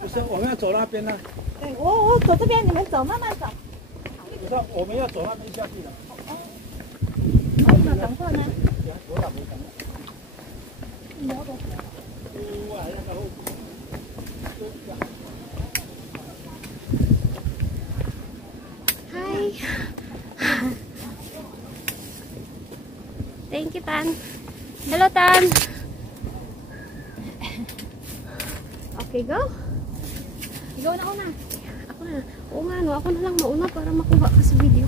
不是，我们要走那边呢。对，我走这边，你们走，慢慢走。不是，我们要走那边下去的。那等会呢？Hi. Thank you, Tan. Hello, Tan. Okay, go. Ikaw na una. Ako na. Oo nga, no. Ako na lang mauna para makuha ka sa video.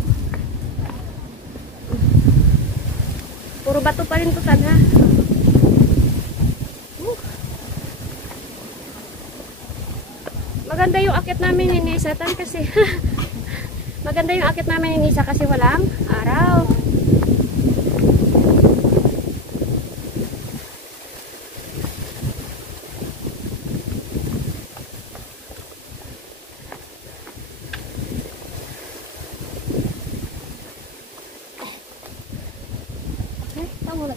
Puro bato pa rin to, Tan, ha? Maganda yung akit namin ni Nisa, Tan, kasi maganda yung akit namin ni Nisa kasi walang araw.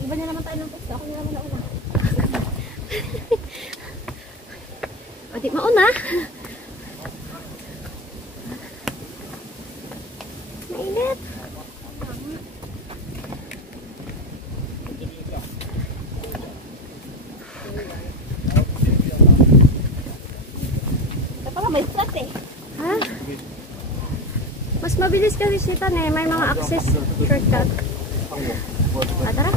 Iba na naman tayo ng pwesto. Ako na naman na una. O, di mauna. Mainit. Ito pala may flat eh. Ha? Mas mabilis kasi si Tan eh. May mga access shortcut. Tara.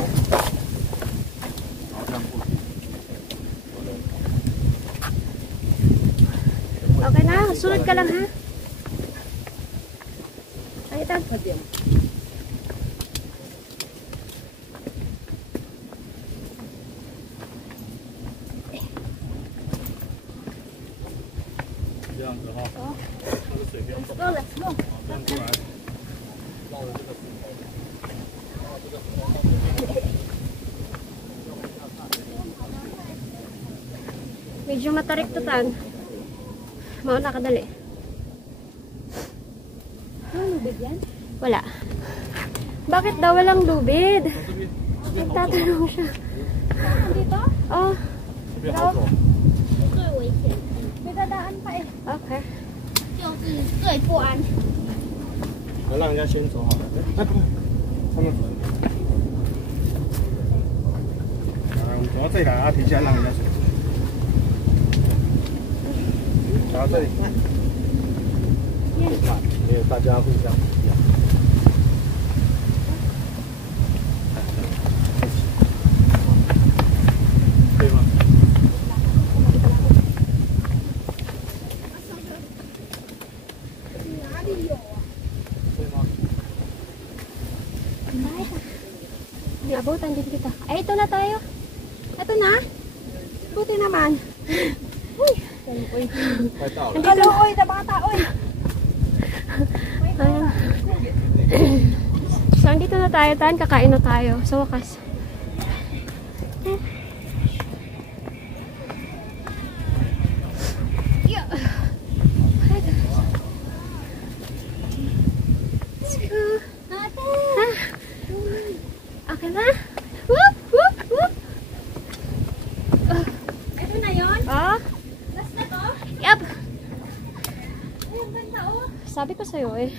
Okay na, sunod ka lang ha. Ay, Tan. Let's go, let's go. Medyo matarik to, Tan. Mauna ka dali. Ano lubid yan? Wala. Bakit daw walang lubid? Nagtatanong siya. Dito? Oh, May dadaan pa eh. okay. 就是最不安。让人家先走好了。哎，不，他们走。我们走到这里来，停下，让人家走。走到这里，没有大家互相一样。对吗？ Abutan din kita. Ay, ito na tayo. Ito na. Buti naman. Uy. Hello, oy, na bata, oy. So, andito na tayo, Tan. Kakain na tayo. Sa wakas. Let's go. Okay na? Whoop! Whoop! Whoop! Ito na yun? Oh? Last na to? Yup! Ay, ang ganda oh. Sabi ko sa'yo eh.